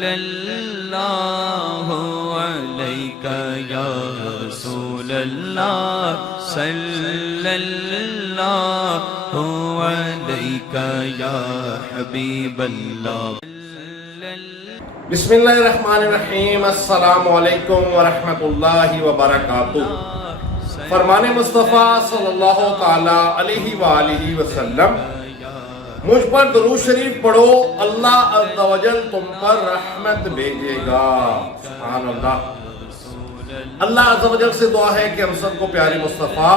صلی اللہ علیہ یا رسول اللہ صلی اللہ علیہ یا حبیب اللہ۔ بسم اللہ الرحمن الرحیم۔ السلام علیکم ورحمۃ اللہ وبرکاتہ۔ فرمان مصطفیٰ صلی اللہ تعالی علیہ وآلہ وسلم، مجھ پر درود شریف پڑھو، اللہ عز و جل تم پر رحمت بھیجے گا۔ سبحان اللہ۔ اللہ عز و جل سے دعا ہے کہ ہم سب کو پیارے مصطفیٰ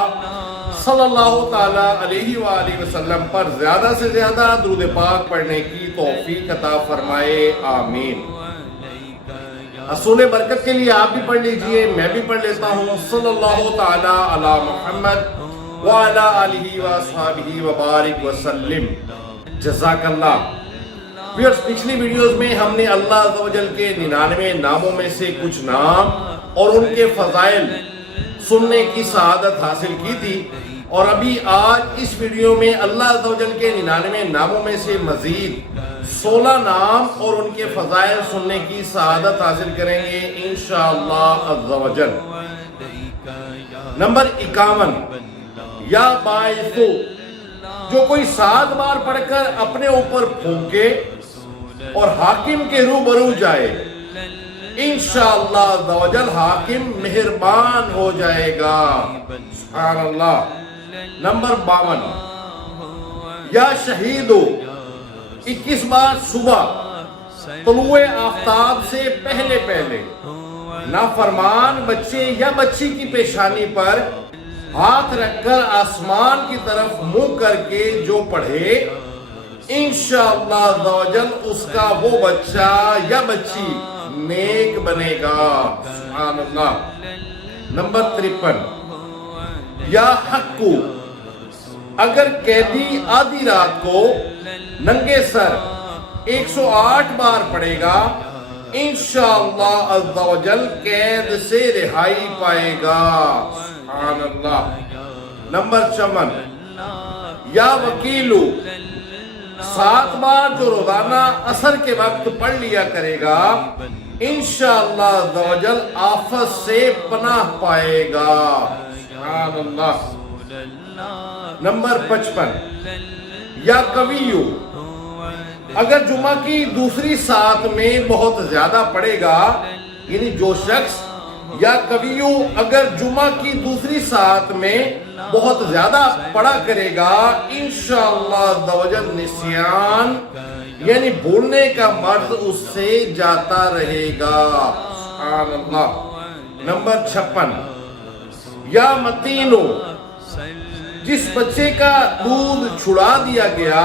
صلی اللہ تعالی علیہ وآلہ وسلم پر زیادہ سے زیادہ درود پاک پڑھنے کی توفیق عطا فرمائے، آمین۔ اصول برکت کے لیے آپ بھی پڑھ لیجئے، میں بھی پڑھ لیتا ہوں۔ صلی اللہ تعالی علی محمد وعلی آلہ واصحابہ وبارک وسلم۔ جزاک اللہ۔ پچھلی ویڈیوز میں ہم نے اللہ عز و جل کے 99 ناموں میں سے کچھ نام اور ان کے فضائل سننے کی سعادت حاصل کی تھی، اور ابھی آج اس ویڈیو میں اللہ عز و جل کے 99 ناموں میں سے مزید 16 نام اور ان کے فضائل سننے کی سعادت حاصل کریں گے انشاءاللہ عز و جل۔ نمبر 51، یا باعثو، جو کوئی 7 بار پڑھ کر اپنے اوپر پھونکے اور حاکم کے روبرو جائے، انشاءاللہ عز و جل حاکم مہربان ہو جائے گا۔ سبحان اللہ۔ نمبر 52، یا شہیدو، 21 بار صبح طلوع آفتاب سے پہلے پہلے نافرمان بچے یا بچی کی پیشانی پر ہاتھ رکھ کر آسمان کی طرف منہ کر کے جو پڑھے، انشاءاللہ عز و جل اس کا وہ بچہ یا بچی نیک بنے گا۔ سبحان اللہ۔ نمبر 53، یا حقو، اگر قیدی آدھی رات کو ننگے سر 108 بار پڑھے گا، انشاءاللہ عز و جل قید سے رہائی پائے گا۔ سبحان اللہ۔ نمبر 54، یا وکیلو، 7 بار جو روزانہ عصر کے وقت پڑھ لیا کرے گا، انشاءاللہ عز و جل آفت سے پناہ پائے گا۔ سبحان اللہ۔ نمبر 55، یا قویو، اگر جمعہ کی دوسری ساعت میں بہت زیادہ پڑھے گا، یعنی جو شخص یا قویو اگر جمعہ کی دوسری ساعت میں بہت زیادہ پڑھا کرے گا، انشاءاللہ عز و جل نسیان یعنی بھولنے کا مرض اس سے جاتا رہے گا۔ سبحان اللہ۔ نمبر 56، یا متینو، جس بچے کا دودھ چھڑا دیا گیا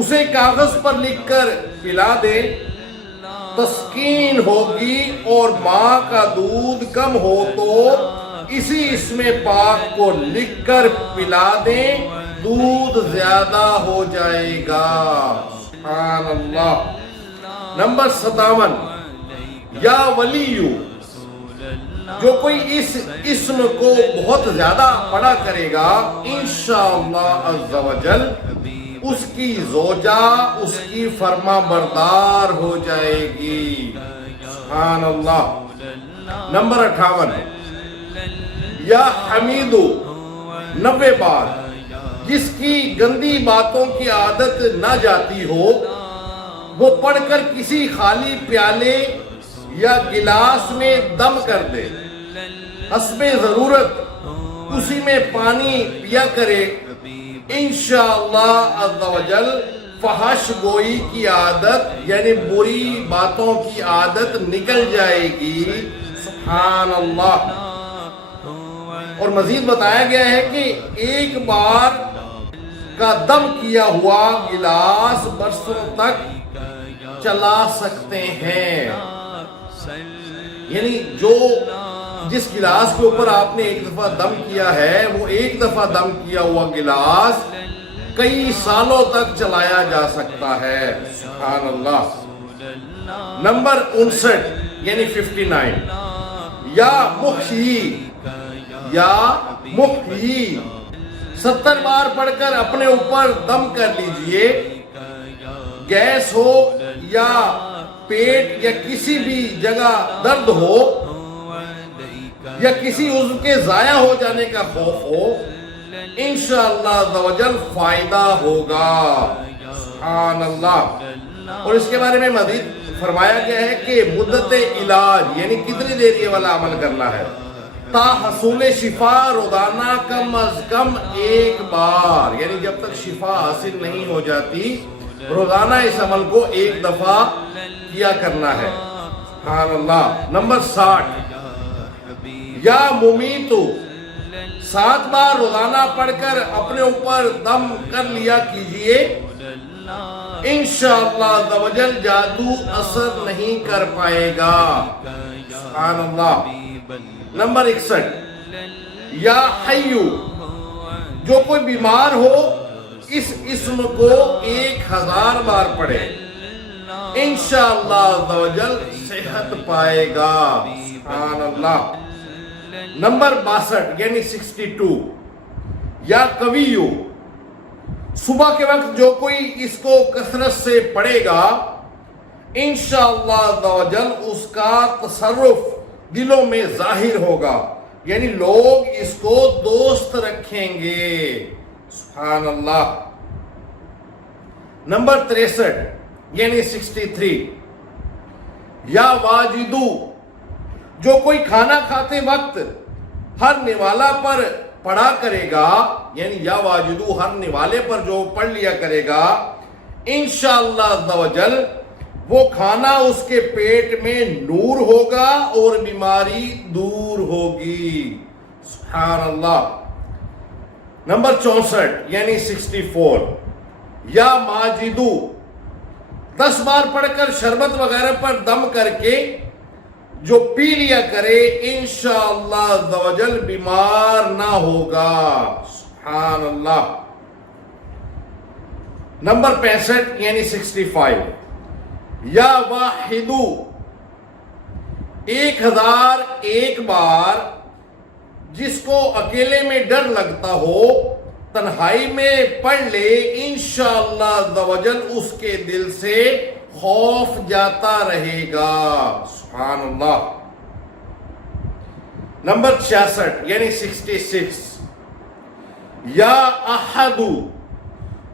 اسے کاغذ پر لکھ کر پلا دے، تسکین ہوگی، اور ماں کا دودھ کم ہو تو اسی اسم پاک کو لکھ کر پلا دیں، دودھ زیادہ ہو جائے گا۔ سبحان اللہ۔ نمبر 57، یا ولیو، جو کوئی اس اسم کو بہت زیادہ پڑھا کرے گا، انشاءاللہ عز و جل اس کی زوجہ اس کی فرما بردار ہو جائے گی۔ سبحان اللہ۔ نمبر 58، یا حمیدو، 90 بار جس کی گندی باتوں کی عادت نہ جاتی ہو، وہ پڑھ کر کسی خالی پیالے یا گلاس میں دم کر دے، حسب ضرورت اسی میں پانی پیا کرے، انشاءاللہ عز و جل فحش گوئی کی عادت یعنی بری باتوں کی عادت نکل جائے گی۔ سبحان اللہ۔ اور مزید بتایا گیا ہے کہ 1 بار کا دم کیا ہوا گلاس برسوں تک چلا سکتے ہیں، یعنی جس گلاس کے اوپر آپ نے 1 دفعہ دم کیا ہے، وہ 1 دفعہ دم کیا ہوا گلاس کئی سالوں تک چلایا جا سکتا ہے۔ سبحان اللہ۔ نمبر 59 یعنی 59، یا محیی، یا محیی، 70 بار پڑھ کر اپنے اوپر دم کر لیجئے، گیس ہو یا پیٹ یا کسی بھی جگہ درد ہو یا کسی عضو کے ضائع ہو جانے کا خوف ہو، انشاءاللہ عز و جل فائدہ ہوگا۔ سبحان اللہ۔ اور اس کے بارے میں مزید فرمایا گیا ہے کہ مدت علاج یعنی کتنی دیر یہ والا عمل کرنا ہے، تا حصول شفا روزانہ کم از کم ایک بار، یعنی جب تک شفا حاصل نہیں ہو جاتی روزانہ اس عمل کو ایک دفعہ کیا کرنا ہے۔ سبحان اللہ۔ نمبر 60، یا ممیتو، 7 بار روزانہ پڑھ کر اپنے اوپر دم کر لیا کیجئے، انشاءاللہ عز و جل جادو اثر نہیں کر پائے گا۔ سبحان اللہ۔ نمبر 61، یا حیو، جو کوئی بیمار ہو اس اسم کو 1000 بار پڑھے، انشاءاللہ عز و جل صحت پائے گا۔ سبحان اللہ۔ نمبر 62 یعنی 62، یا قویو، صبح کے وقت جو کوئی اس کو کثرت سے پڑھے گا انشاءاللہ عز و جل اس کا تصرف دلوں میں ظاہر ہوگا، یعنی لوگ اس کو دوست رکھیں گے۔ سبحان اللہ۔ نمبر 63 یعنی 63، یا واجدو، جو کوئی کھانا کھاتے وقت ہر نوالا پر پڑھا کرے گا، یعنی یا واجدو ہر نوالے پر جو پڑھ لیا کرے گا، انشاءاللہ عز و جل وہ کھانا اس کے پیٹ میں نور ہوگا اور بیماری دور ہوگی۔ سبحان اللہ۔ نمبر 64 یعنی 64، یا ماجدو، 10 بار پڑھ کر شربت وغیرہ پر دم کر کے جو پی لیا کرے انشاءاللہ عز و جل بیمار نہ ہوگا۔ سبحان اللہ۔ نمبر 65 یعنی 65، یا واحدو، 1001 بار جس کو اکیلے میں ڈر لگتا ہو تنہائی میں پڑھ لے، انشاءاللہ عز و جل اس کے دل سے خوف جاتا رہے گا۔ سبحان اللہ۔ نمبر 66 یعنی 66، یا احدو،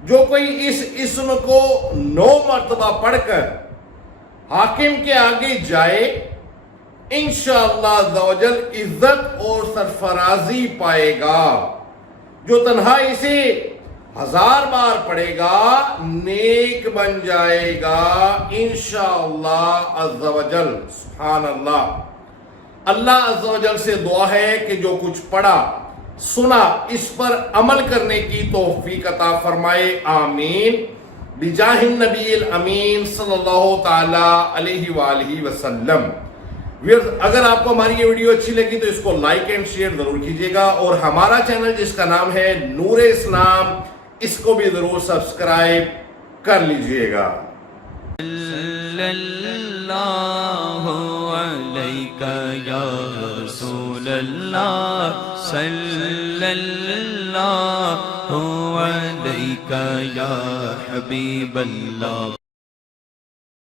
جو کوئی اس اسم کو 9 مرتبہ پڑھ کر حاکم کے آگے جائے انشاءاللہ عز و جل عزت اور سرفرازی پائے گا۔ جو تنہا اسے 1000 بار پڑھے گا نیک بن جائے گا انشاءاللہ عز و جل۔ سبحان اللہ۔ اللہ عز و جل سے دعا ہے کہ جو کچھ پڑھا سنا اس پر عمل کرنے کی توفیق عطا فرمائے، آمین، بجاہ النبی الامین صلی اللہ تعالی علیہ وآلہ وسلم۔ اگر آپ کو ہماری یہ ویڈیو اچھی لگی تو اس کو لائک اینڈ شیئر ضرور کیجیے گا، اور ہمارا چینل جس کا نام ہے نور اسلام، اس کو بھی ضرور سبسکرائب کر لیجیے گا۔ صلی اللہ علیکہ یا رسول اللہ، صلی اللہ علیکہ یا حبیب اللہ۔